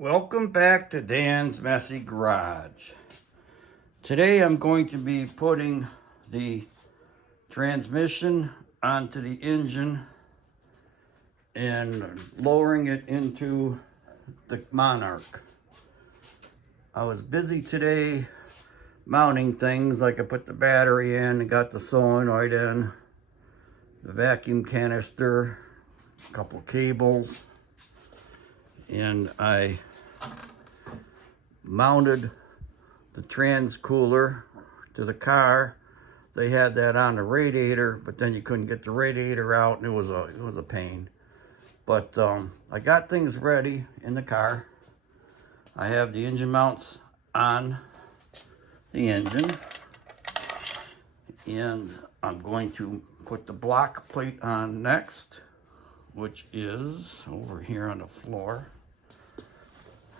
Welcome back to Dan's Messy Garage. Today I'm going to be putting the transmission onto the engine and lowering it into the Monarch. I was busy today mounting things, like I put the battery in and got the solenoid in, the vacuum canister, a couple cables, and I mounted the trans cooler to the car. They had that on the radiator, but then you couldn't get the radiator out, and it was a pain. But I got things ready in the car. I have the engine mounts on the engine, and I'm going to put the block plate on next, which is over here on the floor.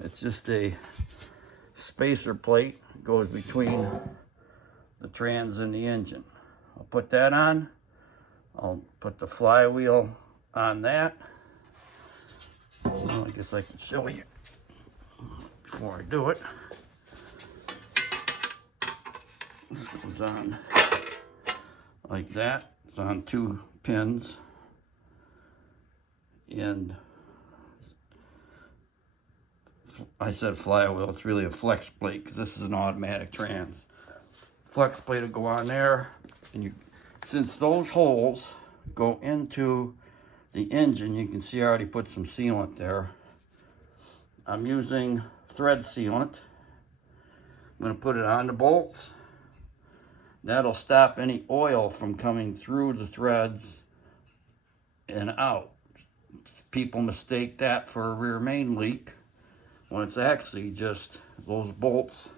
It's just a spacer plate, goes between the trans and the engine. I'll put that on. I'll put the flywheel on that. Well, I guess I can show you before I do it. This goes on like that. It's on 2 pins, and I said flywheel, it's really a flex plate because this is an automatic trans. Flex plate will go on there, and since those holes go into the engine, you can see I already put some sealant there. I'm using thread sealant. I'm going to put it on the bolts. That'll stop any oil from coming through the threads and out. People mistake that for a rear main leak, when it's actually just those bolts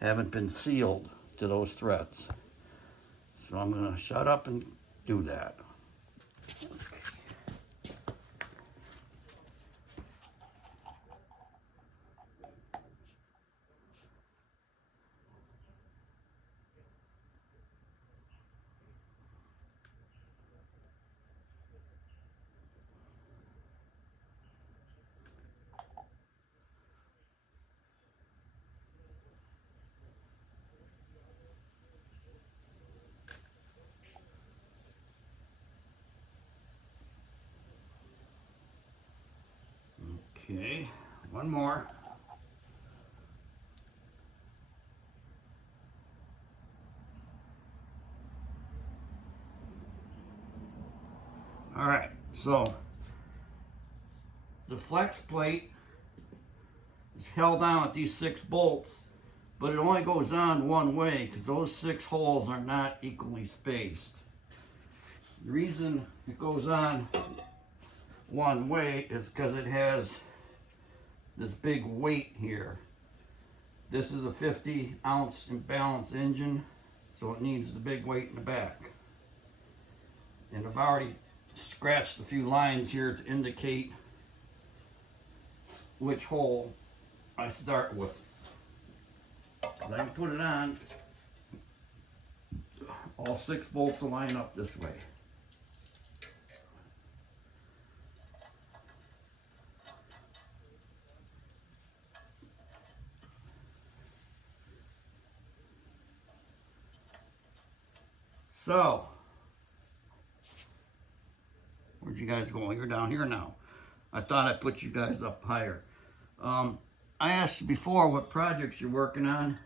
haven't been sealed to those threads. So I'm going to shut up and do that. Okay, one more. All right, so the flex plate is held down with these 6 bolts, but it only goes on one way because those 6 holes are not equally spaced. The reason it goes on one way is because it has this big weight here. This is a 50-ounce imbalanced engine, so it needs the big weight in the back. And I've already scratched a few lines here to indicate which hole I start with. I can put it on. All 6 bolts will line up this way. So, where'd you guys go? You're down here now. I thought I'd put you guys up higher. I asked you before what projects you're working on.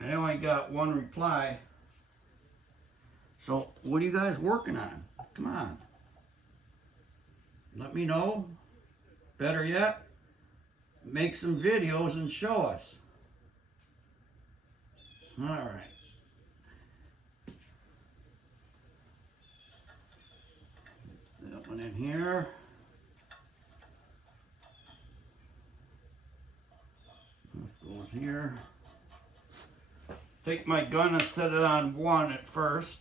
I only got one reply. So, what are you guys working on? Come on. Let me know. Better yet, make some videos and show us. All right. That one in here. This goes here. Take my gun and set it on 1 at first.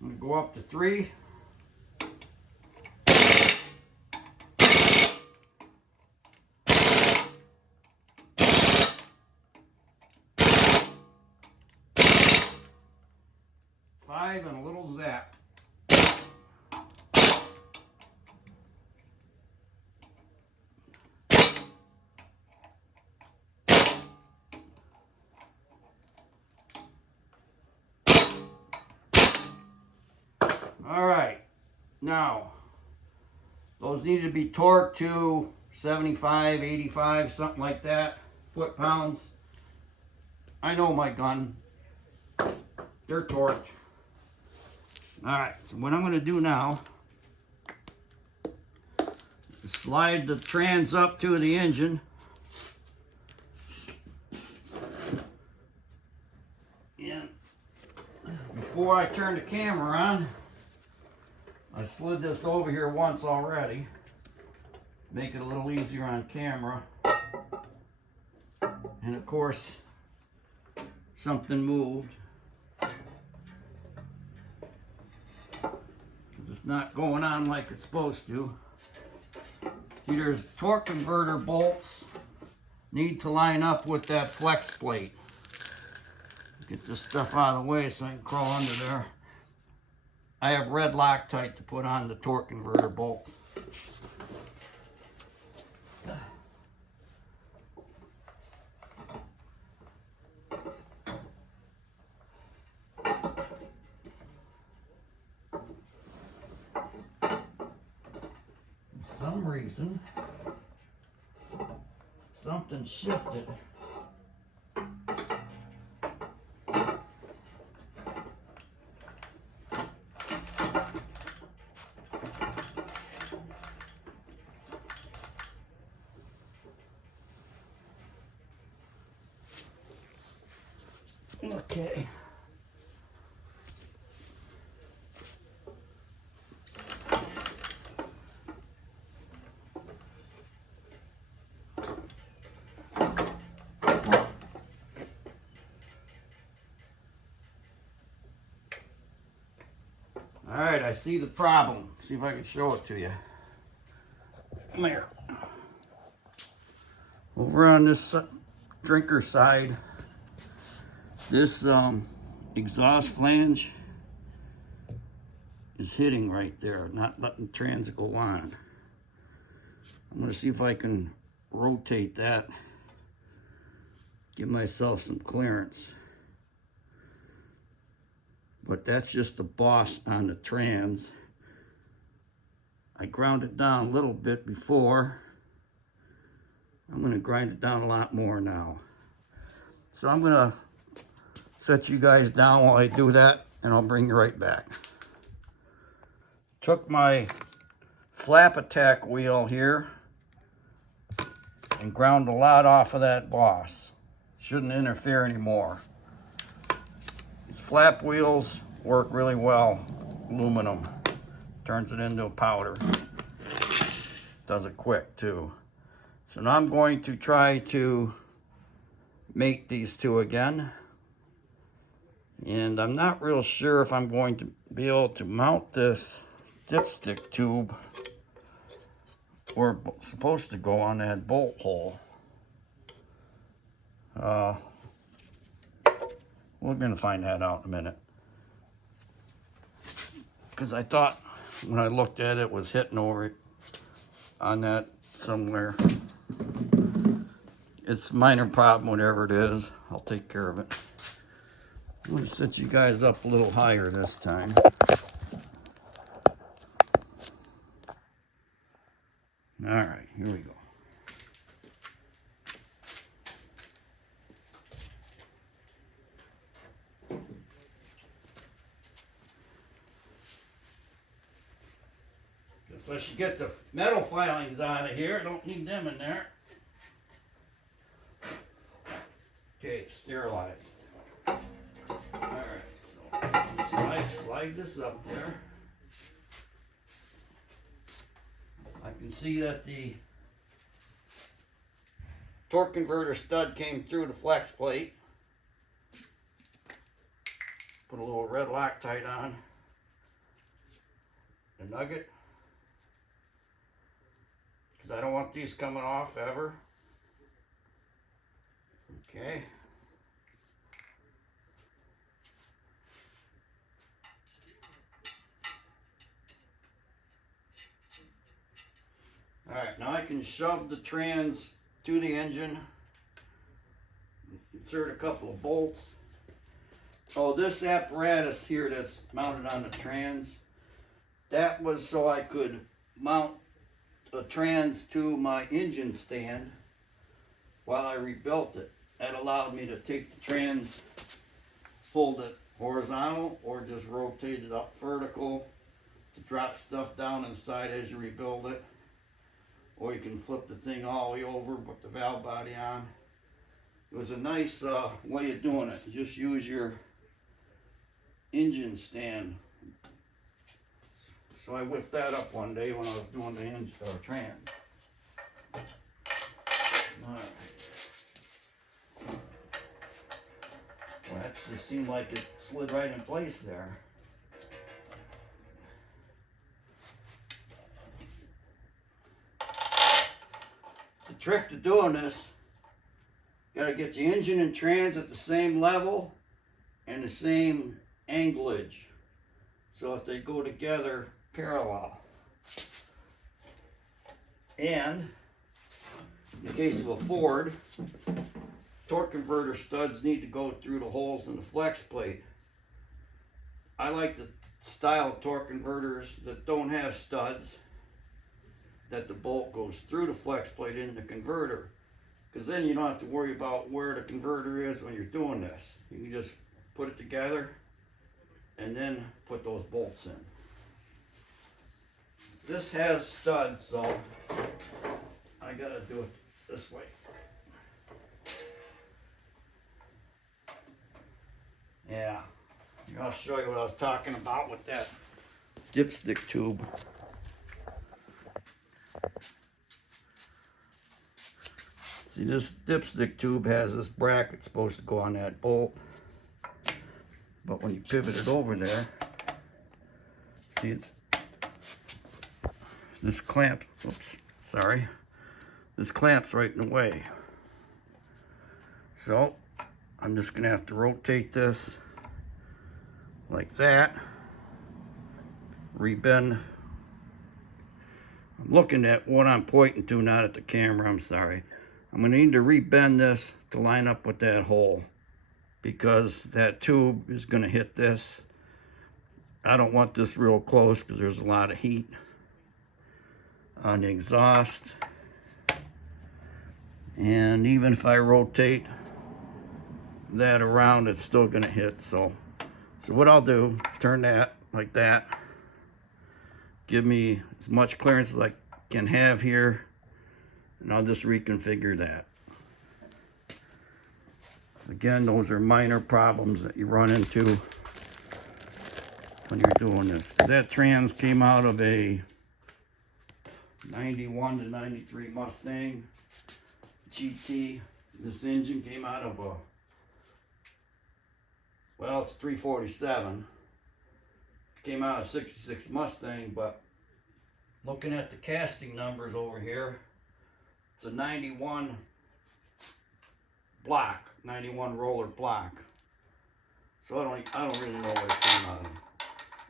I'm going to go up to 3. All right, now those need to be torqued to 75, 85, something like that, foot-pounds. I know my gun. They're torqued. All right, so what I'm going to do now is slide the trans up to the engine. And before I turn the camera on, I slid this over here once already. Make it a little easier on camera. And of course, something moved. It's not going on like it's supposed to. See, there's torque converter bolts need to line up with that flex plate. Get this stuff out of the way so I can crawl under there. I have red Loctite to put on the torque converter bolts. For some reason, something shifted. Okay. All right, I see the problem. See if I can show it to you. Come here. Over on this drinker side, this exhaust flange is hitting right there, not letting the trans go on. I'm going to see if I can rotate that, give myself some clearance. But that's just the boss on the trans. I ground it down a little bit before. I'm going to grind it down a lot more now. So I'm going to set you guys down while I do that, and I'll bring you right back. Took my flap attack wheel here and ground a lot off of that boss. Shouldn't interfere anymore. These flap wheels work really well. Aluminum. Turns it into a powder. Does it quick too. So now I'm going to try to mate these two again. And I'm not real sure if I'm going to be able to mount this dipstick tube where it's supposed to go on that bolt hole. We're going to find that out in a minute. Because I thought when I looked at it, it was hitting over it on that somewhere. It's a minor problem, whatever it is. I'll take care of it. I'm going to set you guys up a little higher this time. All right, here we go. So I should get the metal filings out of here. I don't need them in there. Okay, sterilized. Alright, so slide this up there. I can see that the torque converter stud came through the flex plate. Put a little red Loctite on the nugget, because I don't want these coming off ever. Okay. Alright, now I can shove the trans to the engine, insert a couple of bolts. Oh, this apparatus here that's mounted on the trans, that was so I could mount a trans to my engine stand while I rebuilt it. That allowed me to take the trans, hold it horizontal, or just rotate it up vertical to drop stuff down inside as you rebuild it. Or you can flip the thing all the way over, put the valve body on. It was a nice way of doing it. Just use your engine stand. So I whipped that up one day when I was doing the engine trans. Alright. Well, that just seemed like it slid right in place there. The trick to doing this, got to get the engine and trans at the same level and the same anglage so that they go together parallel. And in the case of a Ford, torque converter studs need to go through the holes in the flex plate. I like the style of torque converters that don't have studs, that the bolt goes through the flex plate in the converter, because then you don't have to worry about where the converter is when you're doing this. You can just put it together and then put those bolts in. This has studs, so I gotta do it this way. Yeah, I'll show you what I was talking about with that dipstick tube. See, this dipstick tube has this bracket supposed to go on that bolt, but when you pivot it over there, see, it's this clamp, oops, sorry, this clamp's right in the way. So I'm just gonna have to rotate this like that, rebend. I'm looking at what I'm pointing to, not at the camera, I'm sorry. I'm going to need to rebend this to line up with that hole, because that tube is going to hit this. I don't want this real close because there's a lot of heat on the exhaust. And even if I rotate that around, it's still going to hit. So what I'll do, turn that like that. Give me as much clearance as I can have here. And I'll just reconfigure that. Again, those are minor problems that you run into when you're doing this. That trans came out of a 91 to 93 Mustang GT. This engine came out of a, well, it's 347. Came out of 66 Mustang, but looking at the casting numbers over here, it's a 91 block, 91 roller block. So I don't really know what it came out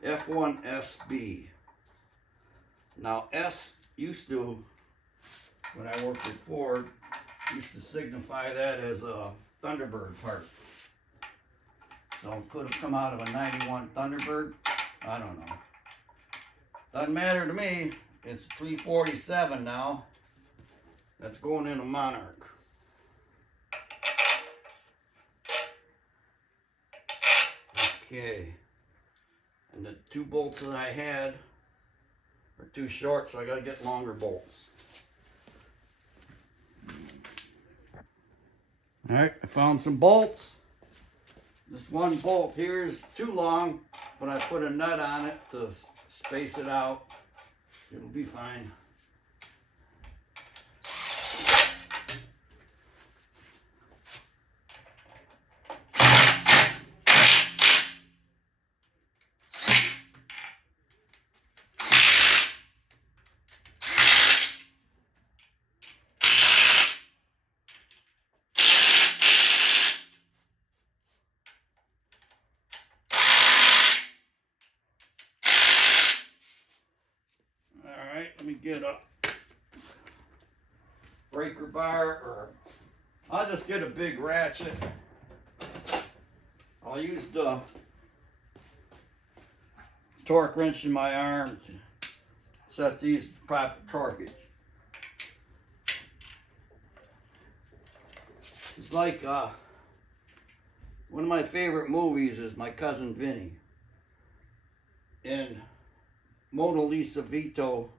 of. F1SB. Now S used to, when I worked at Ford, used to signify that as a Thunderbird part. So it could have come out of a 91 Thunderbird. I don't know. Doesn't matter to me. It's 347 now. That's going in a Monarch. Okay. And the two bolts that I had are too short, so I gotta get longer bolts. Alright, I found some bolts. This one bolt here is too long, but I put a nut on it to space it out. It'll be fine. Let me get a breaker bar, or I'll just get a big ratchet. I'll use the torque wrench in my arm to set these proper torquage. It's like one of my favorite movies is My Cousin Vinny. And Mona Lisa Vito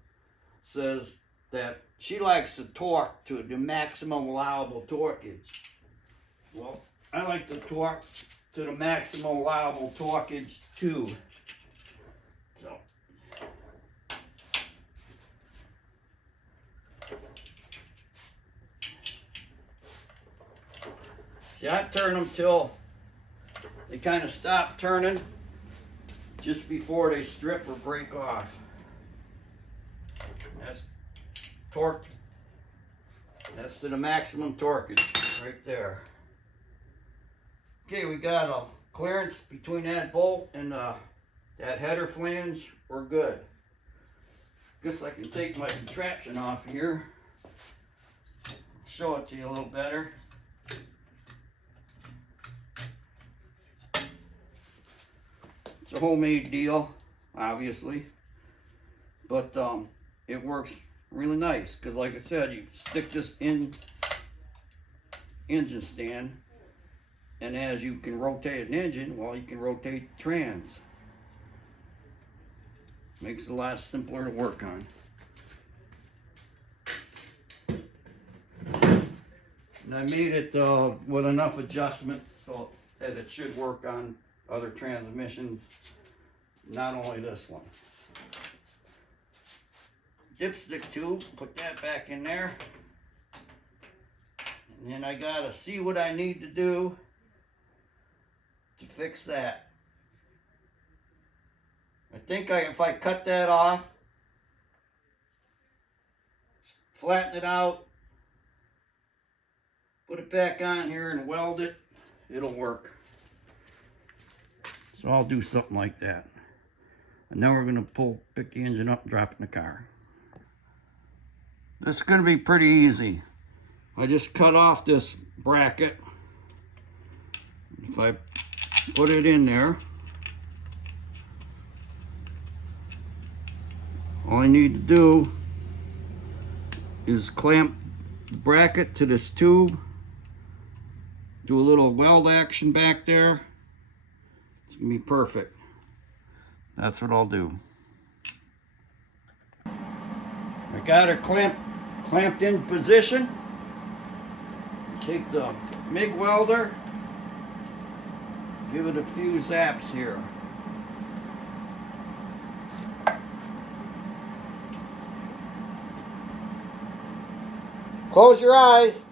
says that she likes to torque to the maximum allowable torquage. Well, I like to torque to the maximum allowable torquage too. So, see, I turn them till they kind of stop turning just before they strip or break off. That's torque. That's to the maximum torquage right there. Okay, we got a clearance between that bolt and that header flange. We're good. Guess I can take my contraption off here. Show it to you a little better. It's a homemade deal, obviously, but it works really nice because, like I said, you stick this in engine stand, and as you can rotate an engine, well, you can rotate trans. Makes it a lot simpler to work on. And I made it with enough adjustment so that it should work on other transmissions, not only this one. Dipstick tube, put that back in there. And then I gotta see what I need to do to fix that. I think if I cut that off, flatten it out, put it back on here and weld it, it'll work. So I'll do something like that. And now we're gonna pick the engine up and drop it in the car. This is gonna be pretty easy. I just cut off this bracket. If I put it in there, all I need to do is clamp the bracket to this tube, do a little weld action back there. It's gonna be perfect. That's what I'll do. I got her clamped in position. Take the MIG welder, give it a few zaps here. Close your eyes.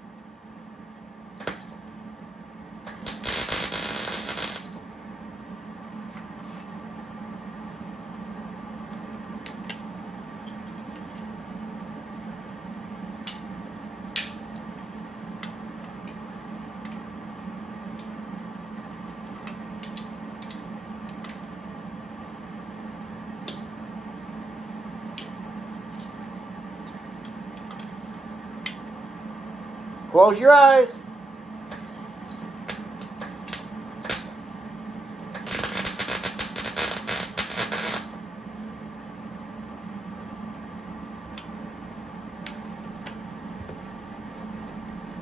Close your eyes.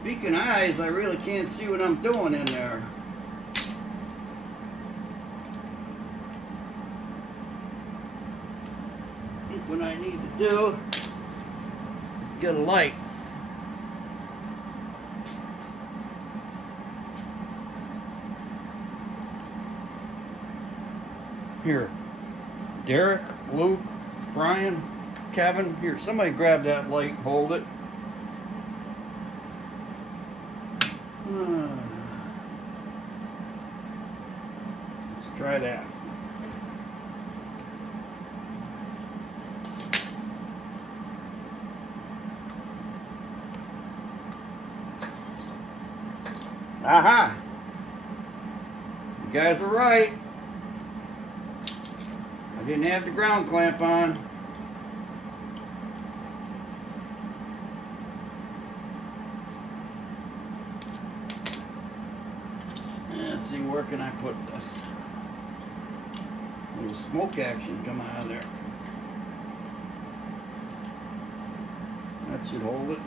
Speaking of eyes, I really can't see what I'm doing in there. I think what I need to do is get a light. Here, Derek, Luke, Brian, Kevin, here, somebody grab that light and hold it. Let's try that. Aha! You guys are right. I didn't have the ground clamp on. Let's see, where can I put this? A little smoke action coming out of there. That should hold it.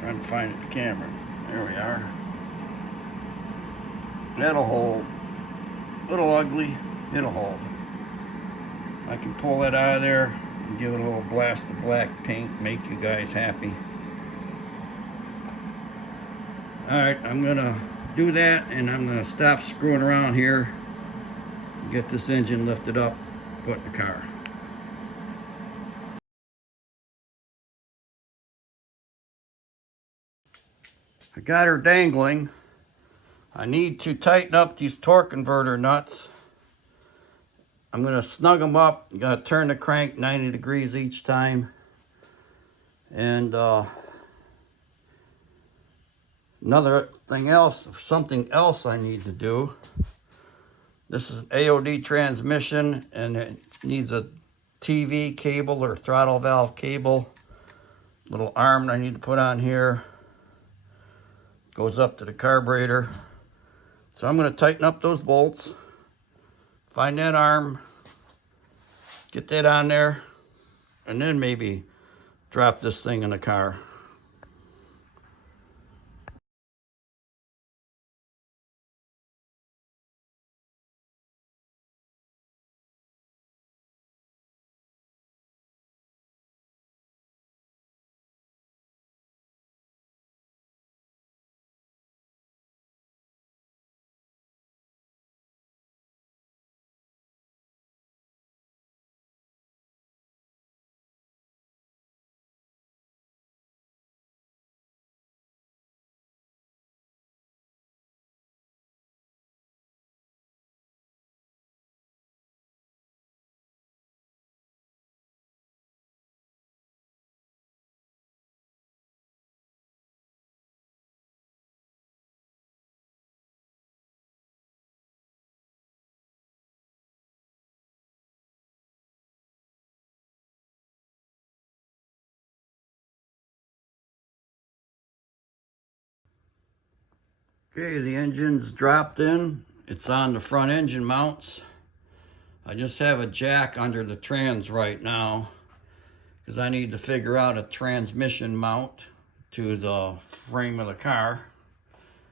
Trying to find the camera. There we are. That'll hold. A little ugly. It'll hold. I can pull that out of there and give it a little blast of black paint, make you guys happy. Alright, I'm gonna do that, and I'm gonna stop screwing around here and get this engine lifted up, put in the car. I got her dangling. I need to tighten up these torque converter nuts. I'm going to snug them up. I'm going to turn the crank 90 degrees each time. And something else I need to do. This is an AOD transmission, and it needs a TV cable or throttle valve cable. Little arm I need to put on here. Goes up to the carburetor. So I'm going to tighten up those bolts. Find that arm, get that on there, and then maybe drop this thing in the car. Okay, the engine's dropped in. It's on the front engine mounts. I just have a jack under the trans right now because I need to figure out a transmission mount to the frame of the car,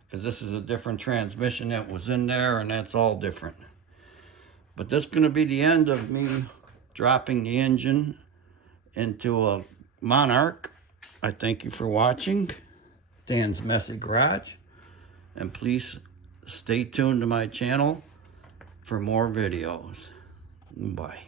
because this is a different transmission that was in there, and that's all different. But this is going to be the end of me dropping the engine into a Monarch. I thank you for watching Dan's Messy Garage, and please stay tuned to my channel for more videos. Bye.